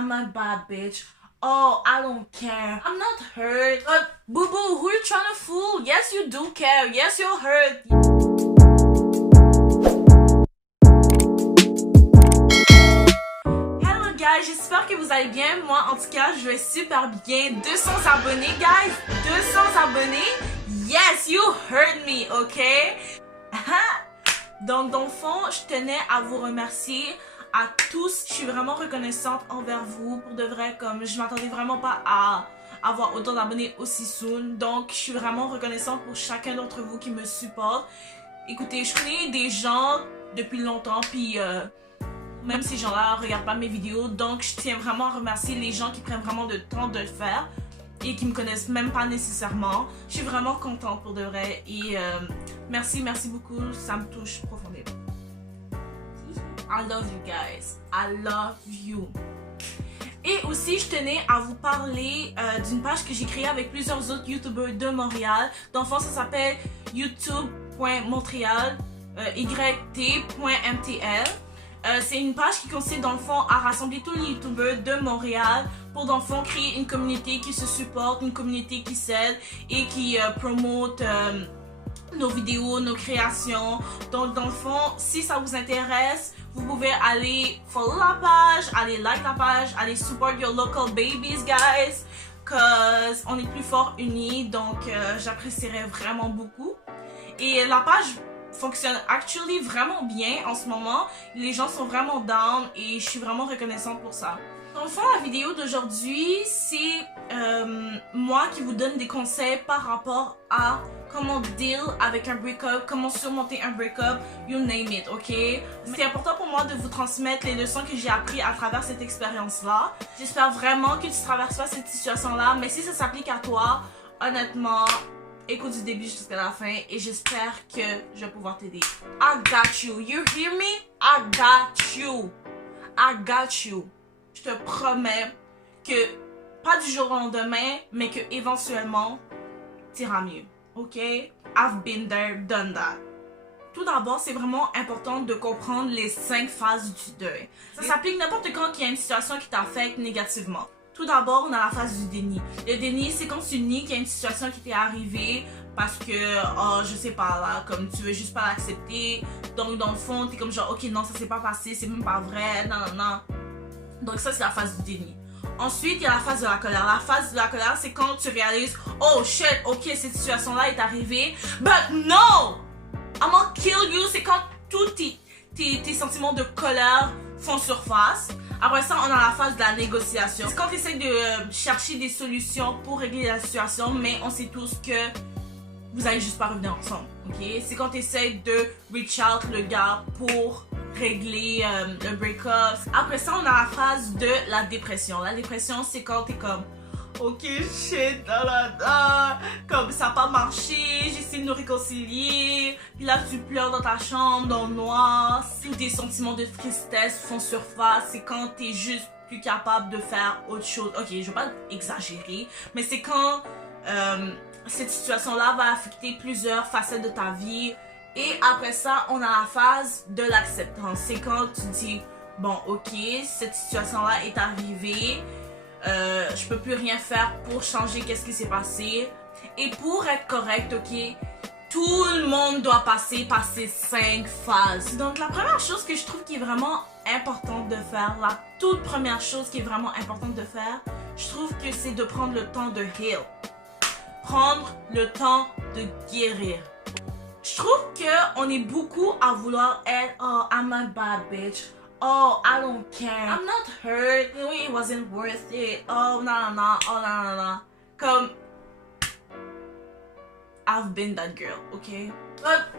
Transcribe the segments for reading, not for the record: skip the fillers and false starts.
I'm not bad, bitch. Oh, I don't care. I'm not hurt. Boo boo, who you trying to fool? Yes, you do care. Yes, you're hurt. Hello guys, j'espère que vous allez bien. Moi, en tout cas, je vais super bien. 200 abonnés, guys. 200 abonnés. Yes, you heard me, ok? Donc, dans le fond, je tenais à vous remercier à tous. Je suis vraiment reconnaissante envers vous. Pour de vrai, comme je m'attendais vraiment pas à avoir autant d'abonnés aussi soon. Donc, je suis vraiment reconnaissante pour chacun d'entre vous qui me supporte. Écoutez, je connais des gens depuis longtemps, puis même ces gens-là ne regardent pas mes vidéos. Donc, je tiens vraiment à remercier les gens qui prennent vraiment le temps de le faire et qui me connaissent même pas nécessairement. Je suis vraiment contente pour de vrai et merci beaucoup, ça me touche profondément. I love you guys, I love you. Et aussi, je tenais à vous parler d'une page que j'ai créée avec plusieurs autres youtubeurs de Montréal. Dans le fond, ça s'appelle youtube.montréal, yt.mtl. C'est une page qui consiste dans le fond à rassembler tous les youtubeurs de Montréal pour dans le fond créer une communauté qui se supporte, une communauté qui s'aide et qui promote nos vidéos, nos créations. Donc dans le fond, si ça vous intéresse, vous pouvez aller follow la page, aller like la page, aller support your local babies, guys, cause on est plus fort unis. Donc j'apprécierais vraiment beaucoup. Et la page fonctionne actually vraiment bien en ce moment. Les gens sont vraiment down et je suis vraiment reconnaissante pour ça. Dans le fond, la vidéo d'aujourd'hui, c'est moi qui vous donne des conseils par rapport à comment deal avec un break-up, comment surmonter un break-up, you name it, ok? C'est important pour moi de vous transmettre les leçons que j'ai apprises à travers cette expérience-là. J'espère vraiment que tu ne traverses pas cette situation-là, mais si ça s'applique à toi, honnêtement, écoute du début jusqu'à la fin et j'espère que je vais pouvoir t'aider. I got you. You hear me? I got you. I got you. Je te promets que, pas du jour au lendemain, mais que éventuellement, t'iras mieux. Ok? I've been there, done that. Tout d'abord, c'est vraiment important de comprendre les 5 phases du deuil. Ça s'applique n'importe quand il y a une situation qui t'affecte négativement. Tout d'abord, on a la phase du déni. Le déni, c'est quand tu nies qu'il y a une situation qui t'est arrivée parce que, oh, je sais pas là, comme tu veux juste pas l'accepter. Donc, dans le fond, t'es comme genre, ok, non, ça s'est pas passé, c'est même pas vrai, non. Donc, ça, c'est la phase du déni. Ensuite, il y a la phase de la colère. La phase de la colère, c'est quand tu réalises, oh shit, ok, cette situation-là est arrivée, but no! I'm gonna kill you. C'est quand tous tes sentiments de colère font surface. Après ça, on a la phase de la négociation. C'est quand tu essaies de chercher des solutions pour régler la situation, mais on sait tous que vous allez juste pas revenir ensemble, ok? C'est quand tu essaies de reach out le gars pour régler le break-up. Après ça, on a la phase de la dépression. La dépression, c'est quand t'es comme, ok, shit, comme ça n'a pas marché, j'essaie de nous réconcilier, puis là tu pleures dans ta chambre, dans le noir, tous des sentiments de tristesse font surface, c'est quand t'es juste plus capable de faire autre chose. Ok, je vais pas exagérer, mais c'est quand cette situation-là va affecter plusieurs facettes de ta vie. Et après ça, on a la phase de l'acceptance. C'est quand tu dis, bon, ok, cette situation-là est arrivée, je peux plus rien faire pour changer qu'est-ce qui s'est passé. Et pour être correct, ok, tout le monde doit passer par ces 5 phases. Donc la première chose que je trouve qui est vraiment importante de faire, la toute première chose qui est vraiment importante de faire, je trouve que c'est de prendre le temps de heal. Prendre le temps de guérir. Je trouve qu'on est beaucoup à vouloir être, oh, I'm not bad, bitch. Oh, I don't care. I'm not hurt. It wasn't worth it. Oh, no. Oh, no. Comme, I've been that girl, okay?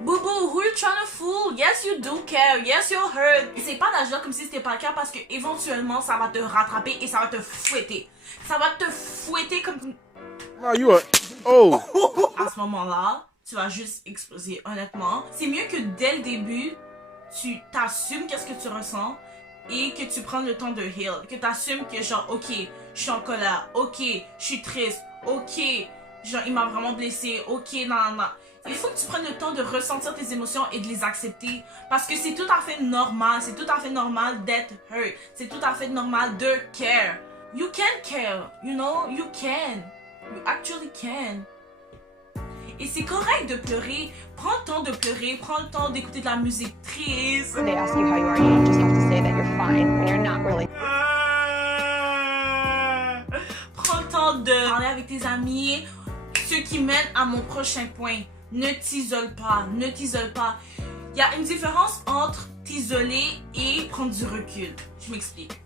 Boo boo, who you trying to fool? Yes, you do care. Yes, you're hurt. C'est pas d'agir comme si c'était pas le cas parce que éventuellement ça va te rattraper et ça va te fouetter. Ça va te fouetter comme. No, you are. Oh! À ce moment-là, tu vas juste exploser, honnêtement. C'est mieux que dès le début, tu t'assumes qu'est-ce que tu ressens et que tu prends le temps de heal. Que tu assumes que genre, ok, je suis en colère, ok, je suis triste, ok, genre, il m'a vraiment blessé, ok, non. Il faut que tu prennes le temps de ressentir tes émotions et de les accepter. Parce que c'est tout à fait normal. C'est tout à fait normal d'être hurt. C'est tout à fait normal de care. You can care. You know, you can. You actually can. Et c'est correct de pleurer. Prends le temps de pleurer. Prends le temps d'écouter de la musique triste. They ask you how you are, you just have to say that you're fine when you're not really. Prends le temps de parler avec tes amis. Ce qui mène à mon prochain point. Ne t'isole pas. Ne t'isole pas. Il y a une différence entre t'isoler et prendre du recul. Je m'explique.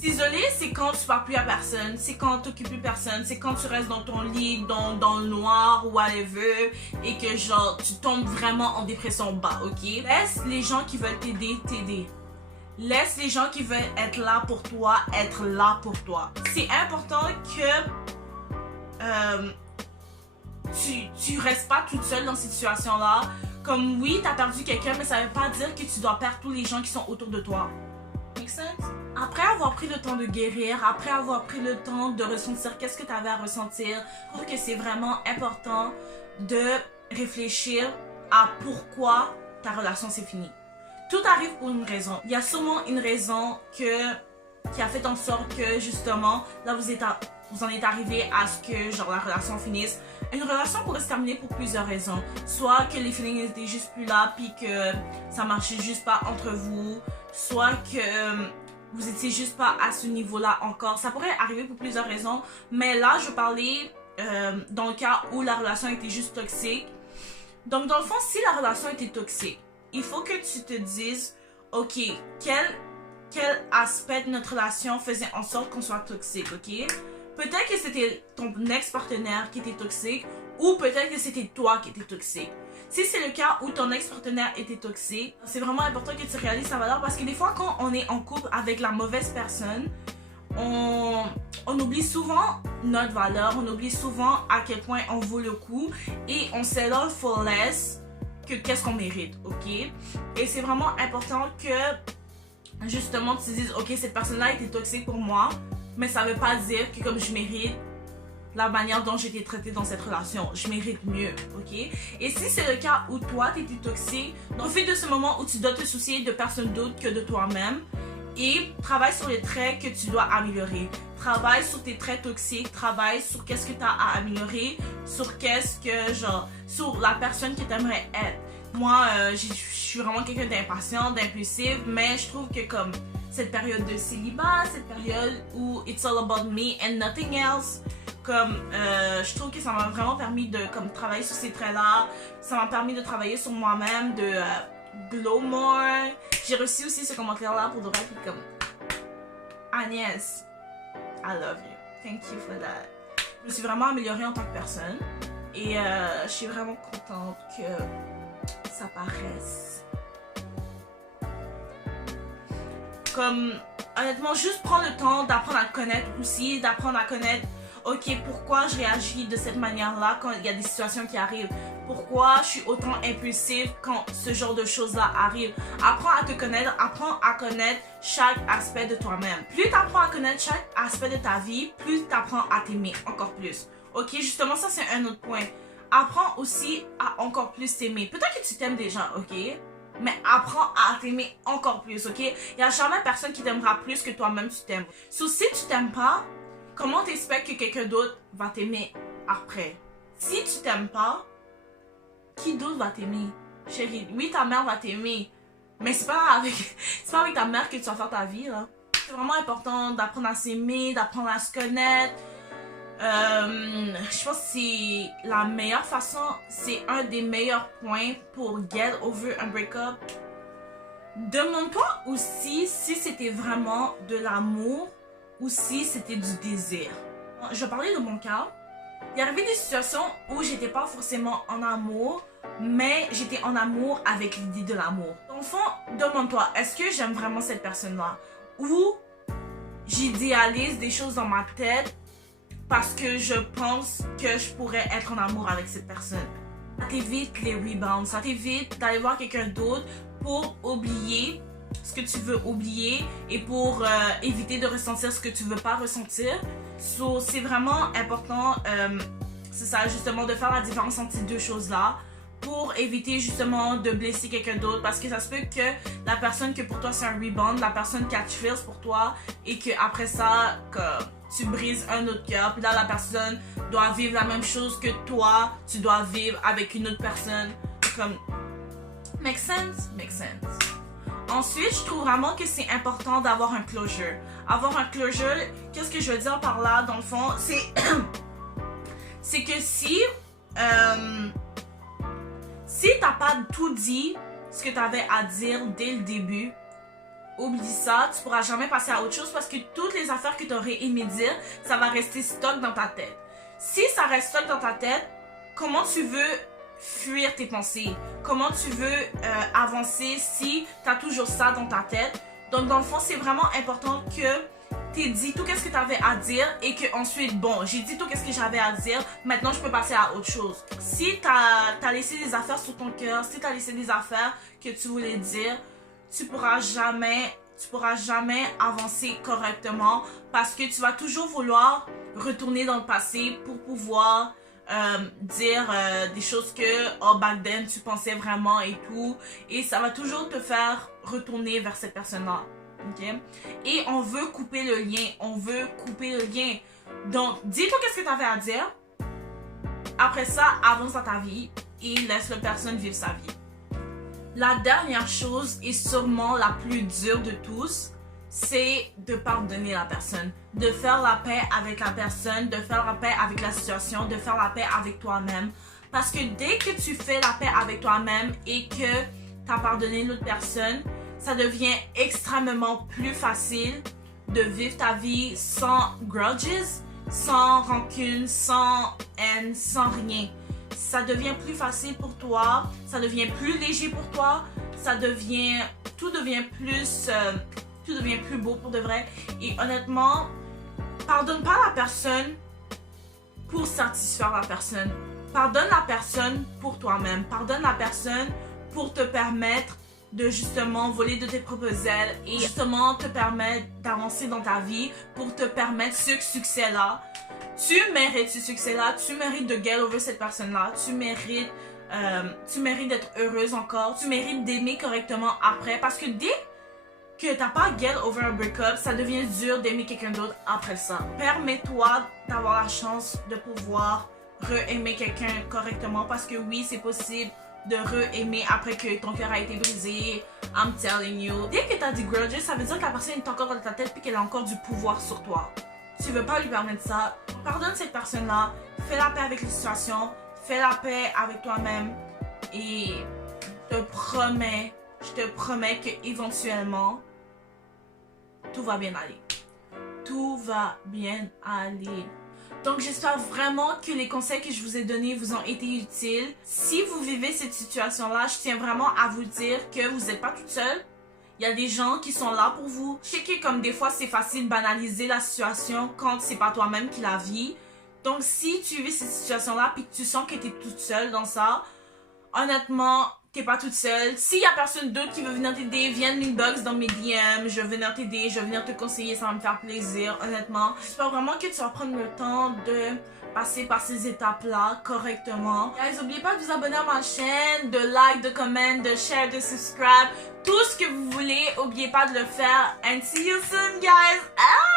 S'isoler, c'est quand tu parles plus à personne, c'est quand tu n'occupes plus personne, c'est quand tu restes dans ton lit, dans le noir, whatever, et que genre tu tombes vraiment en dépression bas, ok? Laisse les gens qui veulent t'aider, t'aider. Laisse les gens qui veulent être là pour toi, être là pour toi. C'est important que tu restes pas toute seule dans cette situation-là. Comme oui, tu as perdu quelqu'un, mais ça veut pas dire que tu dois perdre tous les gens qui sont autour de toi. Make sense? Après avoir pris le temps de guérir, après avoir pris le temps de ressentir qu'est-ce que tu avais à ressentir, je trouve que c'est vraiment important de réfléchir à pourquoi ta relation s'est finie. Tout arrive pour une raison. Il y a sûrement une raison qui a fait en sorte que justement, là vous en êtes arrivé à ce que genre la relation finisse. Une relation pourrait se terminer pour plusieurs raisons. Soit que les feelings étaient juste plus là, puis que ça marchait juste pas entre vous. Soit que vous étiez juste pas à ce niveau-là encore. Ça pourrait arriver pour plusieurs raisons. Mais là, je parlais dans le cas où la relation était juste toxique. Donc dans le fond, si la relation était toxique, il faut que tu te dises, ok, quel aspect de notre relation faisait en sorte qu'on soit toxique, ok? Peut-être que c'était ton ex-partenaire qui était toxique ou peut-être que c'était toi qui étais toxique. Si c'est le cas où ton ex-partenaire était toxique, c'est vraiment important que tu réalises sa valeur parce que des fois quand on est en couple avec la mauvaise personne, on oublie souvent notre valeur, on oublie souvent à quel point on vaut le coup et on settle for less que qu'est-ce qu'on mérite, ok? Et c'est vraiment important que justement tu te dises, ok, cette personne-là était toxique pour moi, mais ça veut pas dire que comme je mérite la manière dont j'ai été traitée dans cette relation, je mérite mieux, ok? Et si c'est le cas où toi t'étais toxique, profite de ce moment où tu dois te soucier de personne d'autre que de toi-même et travaille sur les traits que tu dois améliorer. Travaille sur tes traits toxiques, travaille sur qu'est-ce que tu as à améliorer, sur qu'est-ce que genre, sur la personne que tu aimerais être. Moi, je suis vraiment quelqu'un d'impatient, d'impulsif, mais je trouve que comme cette période de célibat, cette période où it's all about me and nothing else, comme je trouve que ça m'a vraiment permis de comme travailler sur ces traits-là, ça m'a permis de travailler sur moi-même, de glow more. J'ai reçu aussi ce commentaire-là pour de vrai, puis comme Agnès, I love you, thank you for that. Je me suis vraiment améliorée en tant que personne et je suis vraiment contente que ça paraisse. Comme honnêtement, juste prendre le temps d'apprendre à te connaître aussi, d'apprendre à connaître ok, pourquoi je réagis de cette manière-là quand il y a des situations qui arrivent. Pourquoi je suis autant impulsive quand ce genre de choses-là arrivent. Apprends à te connaître, apprends à connaître chaque aspect de toi-même. Plus tu apprends à connaître chaque aspect de ta vie, plus tu apprends à t'aimer encore plus. Ok, justement, ça c'est un autre point. Apprends aussi à encore plus t'aimer. Peut-être que tu t'aimes déjà, ok? Mais apprends à t'aimer encore plus, ok? Il n'y a jamais personne qui t'aimera plus que toi-même tu t'aimes. So, si tu t'aimes pas, comment t'espères que quelqu'un d'autre va t'aimer après? Si tu t'aimes pas, qui d'autre va t'aimer? Chérie, oui, ta mère va t'aimer, mais c'est pas avec ta mère que tu vas faire ta vie, là. C'est vraiment important d'apprendre à s'aimer, d'apprendre à se connaître. Je pense que c'est la meilleure façon, c'est un des meilleurs points pour get over un break-up. Demande-toi aussi si c'était vraiment de l'amour ou si c'était du désir. Je vais parler de mon cas. Il y arrivait des situations où j'étais pas forcément en amour, mais j'étais en amour avec l'idée de l'amour. Dans le fond, demande-toi, est-ce que j'aime vraiment cette personne-là? Ou j'idéalise des choses dans ma tête parce que je pense que je pourrais être en amour avec cette personne. Ça t'évite les rebounds, ça t'évite d'aller voir quelqu'un d'autre pour oublier ce que tu veux oublier et pour éviter de ressentir ce que tu veux pas ressentir. So, c'est vraiment important, c'est ça justement, de faire la différence entre ces deux choses-là pour éviter justement de blesser quelqu'un d'autre, parce que ça se peut que la personne que pour toi c'est un rebound, la personne catch feels pour toi et que après ça que tu brises un autre cœur, puis là la personne doit vivre la même chose que toi tu dois vivre avec une autre personne. Comme make sense? Make sense. Ensuite, je trouve vraiment que c'est important d'avoir un closure. Avoir un closure, qu'est-ce que je veux dire par là, dans le fond, c'est que si t'as pas tout dit ce que t'avais à dire dès le début, oublie ça, tu pourras jamais passer à autre chose parce que toutes les affaires que tu aurais aimé dire, ça va rester stock dans ta tête. Si ça reste stock dans ta tête, comment tu veux fuir tes pensées? Comment tu veux avancer si tu as toujours ça dans ta tête? Donc dans le fond, c'est vraiment important que tu dit tout ce que tu avais à dire et que ensuite, bon, j'ai dit tout ce que j'avais à dire, maintenant je peux passer à autre chose. Si tu as laissé des affaires sur ton cœur, si tu as laissé des affaires que tu voulais dire, tu pourras jamais avancer correctement parce que tu vas toujours vouloir retourner dans le passé pour pouvoir dire des choses que oh back then tu pensais vraiment et tout, et ça va toujours te faire retourner vers cette personne-là. Okay? Et on veut couper le lien, donc dis-toi qu'est-ce que tu avais à dire, après ça avance dans ta vie et laisse la personne vivre sa vie. La dernière chose et sûrement la plus dure de tous, c'est de pardonner la personne, de faire la paix avec la personne, de faire la paix avec la situation, de faire la paix avec toi-même. Parce que dès que tu fais la paix avec toi-même et que tu as pardonné l'autre personne, ça devient extrêmement plus facile de vivre ta vie sans grudges, sans rancune, sans haine, sans rien. Ça devient plus facile pour toi, ça devient plus léger pour toi, tout devient plus beau pour de vrai. Et honnêtement, pardonne pas la personne pour satisfaire la personne. Pardonne la personne pour toi-même. Pardonne la personne pour te permettre de justement voler de tes propres ailes et justement te permettre d'avancer dans ta vie, pour te permettre ce succès-là. Tu mérites ce succès-là, tu mérites de get over cette personne-là, tu mérites d'être heureuse encore, tu mérites d'aimer correctement après, parce que dès que t'as pas get over un break-up, ça devient dur d'aimer quelqu'un d'autre après ça. Permets-toi d'avoir la chance de pouvoir re-aimer quelqu'un correctement, parce que oui, c'est possible de re-aimer après que ton cœur a été brisé. I'm telling you. Dès que t'as des grudges, ça veut dire que la personne est encore dans ta tête et qu'elle a encore du pouvoir sur toi. Tu veux pas lui permettre ça. Pardonne cette personne-là. Fais la paix avec la situation. Fais la paix avec toi-même. Et je te promets que éventuellement, tout va bien aller. Tout va bien aller. Donc j'espère vraiment que les conseils que je vous ai donnés vous ont été utiles. Si vous vivez cette situation-là, je tiens vraiment à vous dire que vous n'êtes pas toute seule. Il y a des gens qui sont là pour vous. Je sais que comme des fois c'est facile de banaliser la situation quand c'est pas toi-même qui la vis. Donc si tu vis cette situation-là et que tu sens que tu es toute seule dans ça, honnêtement, t'es pas toute seule. S'il y a personne d'autre qui veut venir t'aider, viens m'inbox dans mes DM. Je vais venir t'aider, je vais venir te conseiller, ça va me faire plaisir, honnêtement. J'espère vraiment que tu vas prendre le temps de passer par ces étapes-là correctement. Guys, n'oubliez pas de vous abonner à ma chaîne, de like, de comment, de share, de subscribe. Tout ce que vous voulez, n'oubliez pas de le faire. And see you soon, guys. Ah!